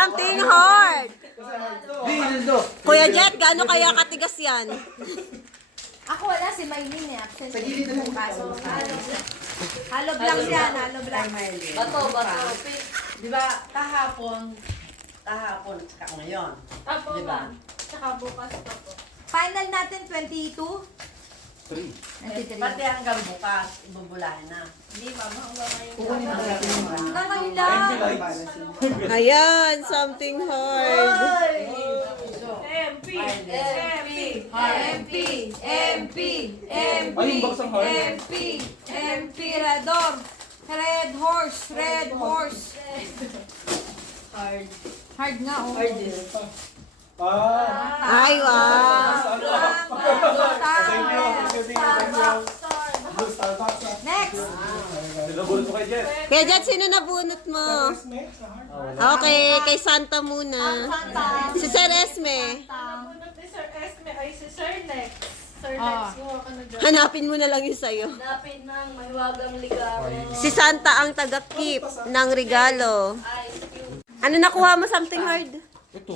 Something hard. Kuya Jet, gaano kaya katigas yan? Ako wala, si Maylin eh. Absent. Sa gilid na lang. Halo blanks yan, halo blanks. Bato. Di ba, kahapon at saka ngayon. Apo Di ba? ba? Tsaka bukas pa po. Final natin, 22. 23. Pati hanggang bukas, ibubulahin na. Hindi, mama. Hanggang ngayon. Kukunin na natin yung mga. Hanggang lang. Ayan, something hard. MP! Rador. Red horse. Hard. Hard nga, oh. Ay, wow. Next. Kuya Jet, sino nabunot mo? Okay, kay Santa muna. Si Sir Esme. Nabunot ni Sir Esme ay si Sir Lex. Sir Lex, Ah. kuha ka na dyan. Hanapin mo na lang yung sayo. Hanapin ng mahiwagang ligawan. Si Santa ang taga-keep ng regalo. Ice cube. Ano nakuha mo? Something hard? Ito.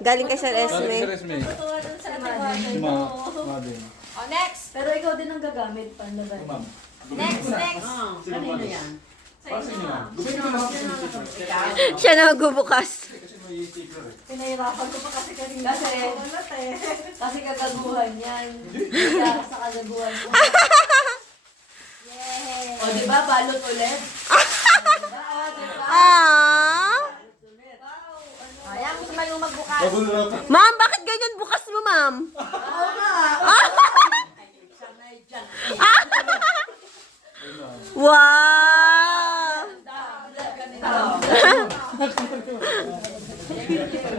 Galing kay Sir Esme. Esme. Matuwa dun sa ating Si mga. Mading. Oh, next. Pero ikaw din ang gagamit pa na ba? Ma'am. Next. Kanino yan? Para sa inyo, ma'am. Siya na magbubukas. Kasi may sticker eh. Pinahirapan ko pa kasi kanina. Kasi kagaguhan yan. Sa kagaguhan ko. Yay! O, di ba, balot ulit? Ah! Ayan, gusto mo yung magbukas. Ma'am, bakit ganyan bukas mo, ma'am? Sanay dyan. Wow!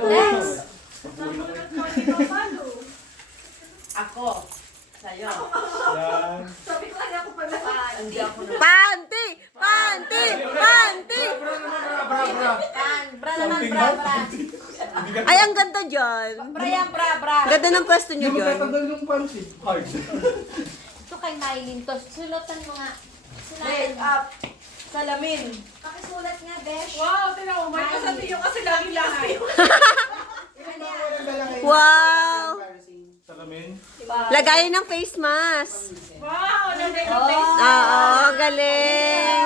Next. Ako. Sa'yo. Sabi ko kaya ako pala. Hindi ako na. Panty! Panty! Panty! Bra naman, bra. Ay, ang ganda dyan. Bra yan, bra. Ganda ng pwesto nyo dyan. yung panty. Hard. Ito kay Maylin to. Sulatan mo nga. Make up. Salamin. Pakisulat nga, Besh. Wow, tinan mo. May kasabi yung kasi lagi lahat. Wow! Salamin. Lagayin ng face mask. Wow, nagay na face. Oo, galing.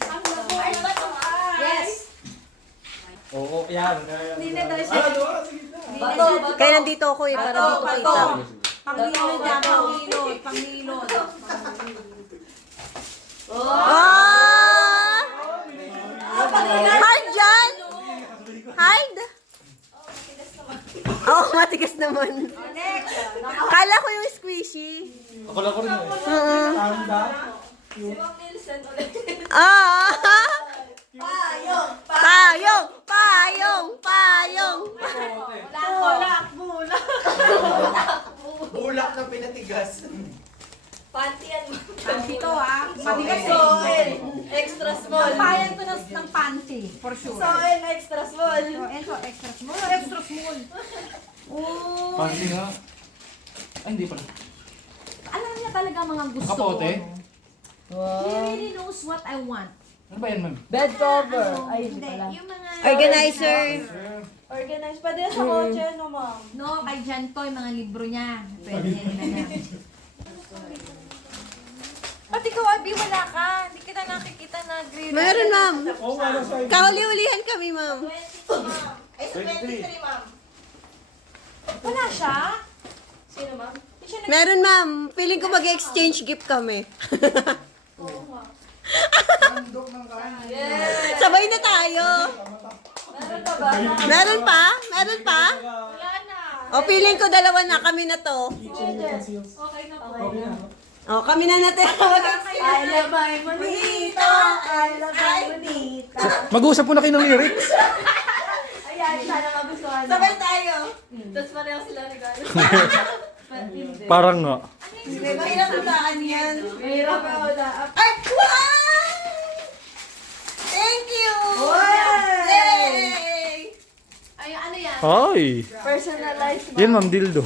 Ang labo. Ay, bato. Yes. Oo, yan. Hindi na tayo siya. Bato. Kaya nandito ako eh, para dito kita. Panghilod yan, panghilod. Oh! Hard dyan! Hard? Oh, matigas naman. Next. Kala ko yung squishy. Ako lang ko rin eh. Si Ma'am Nielsen ulit. Ah! Payong. Payong! Payong! Payong! Bulak. Bulak na pinatigas. Panty yan. Ito ah. Mabigat Soen. Extra small. Payan to ng panty, for sure. Soen, extra small. So, ito, extra small. Extra small. Oh. Panty nga. Ay, hindi pala. Alam niya talaga mga gusto Kapote? ko. No? He really knows what I want. Ano ba yan, ma'am? Bed cover. Ay, hindi. Yung mga... Organizer. Organized. Pwede yan sa kotse, no, ma'am? No, kay Jan to, yung mga libro niya. Pwede nila na. Pati ikaw, Abi, wala ka. Hindi kita nakikita na green. Meron, ma'am. Kahuli-hulihan kami, ma'am. 22, ma'am. Ay, sa 23, ma'am. Wala siya? Sino, ma'am? Hindi siya Meron, ma'am. Feeling ko mag-exchange gift kami. Oo, ma'am. Yes. Sabay na tayo. Meron ka ba? Meron pa? Meron pa? Wala na. O, feeling ko dalawa na. Kami na to. Okay na po. O, kami na natin. I love my monita. I love my monita. Mag-uusap po na kayo ng lyrics. Ayan, sana magustuhan. Sabay tayo. Tapos pareho sila regalo. Parang nga. Mahirap hulaan yan. Mahirap ako na. Ay, wow! Thank you! Yay! Ay, ano yan? Ay! Personalized, ma'am. Yan, ma'am, dildo.